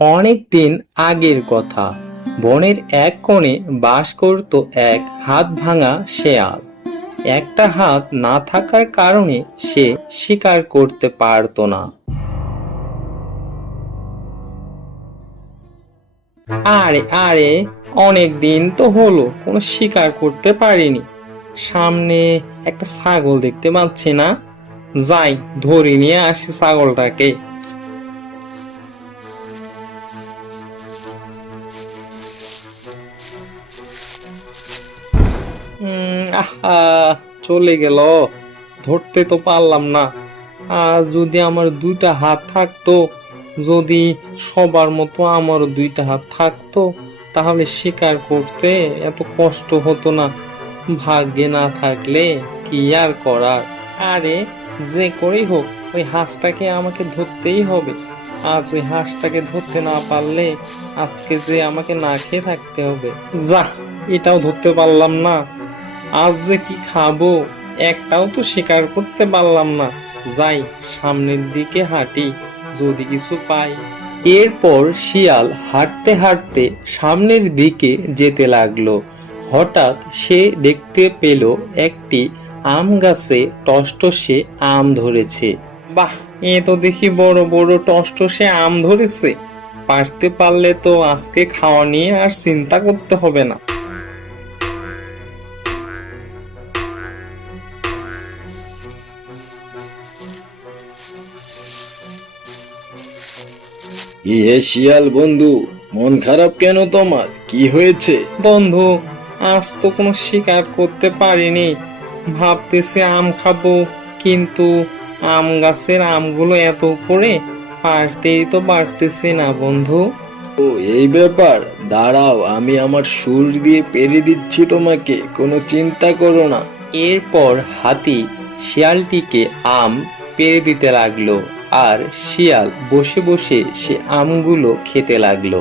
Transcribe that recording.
অনেক দিন আগের কথা। বনের এক কোণে বাস করত এক হাত ভাঙা শেয়াল। একটা হাত না থাকার কারণে সে শিকার করতে পারত না। আরে আরে, অনেক দিন তো হলো কোনো শিকার করতে পারিনি। সামনে একটা ছাগল দেখতে পাচ্ছি না, যাই ধরে নিয়ে আসি ছাগলটাকে। আহা, চলে গেল, ধরতে তো পারলাম না। আর যদি আমার দুইটা হাত থাকতো, যদি সবার মতো আমারও দুইটা হাত থাকতো, তাহলে শিকার করতে এত কষ্ট হতো না। ভাগ্যে না থাকলে কি আর করার। আরে, যে করেই হোক ওই হাঁসটাকে আমাকে ধরতেই হবে। আজ ওই হাঁসটাকে ধরতে না পারলে আজকে যে আমাকে না খেয়ে থাকতে হবে। যা, এটাও ধরতে পারলাম না। আজ যে কি খাবো, একটাও তো শিকার করতে পারলাম না। যাই, সামনের দিকে হাঁটি, যদি কিছু পাই। এরপর শিয়াল হাঁটতে হাঁটতে সামনের দিকে যেতে লাগলো। হঠাৎ সে দেখতে পেল একটি আম গাছে টসটসে আম ধরেছে। বাহ, এ তো দেখি বড় বড় টসটসে আম ধরেছে। পারতে পারলে তো আজকে খাওয়া নিয়ে আর চিন্তা করতে হবে না। কি হে শিয়াল বন্ধু, মন খারাপ কেন তোমার? কি হয়েছে? বন্ধু, আজ তো কোনো শিকার করতে পারিনি। ভাবতেছি আম খাবো, কিন্তু আম গাছের আমগুলো এত করে পারতেই তো পারতেছি না বন্ধু। ও, এই ব্যাপার। দাঁড়াও, আমি আমার সুর দিয়ে পেরে দিচ্ছি তোমাকে, কোনো চিন্তা করো না। এরপর হাতি শিয়ালটিকে আম পেড়ে দিতে লাগলো, আর শিয়াল বসে বসে সে আমগুলো খেতে লাগলো।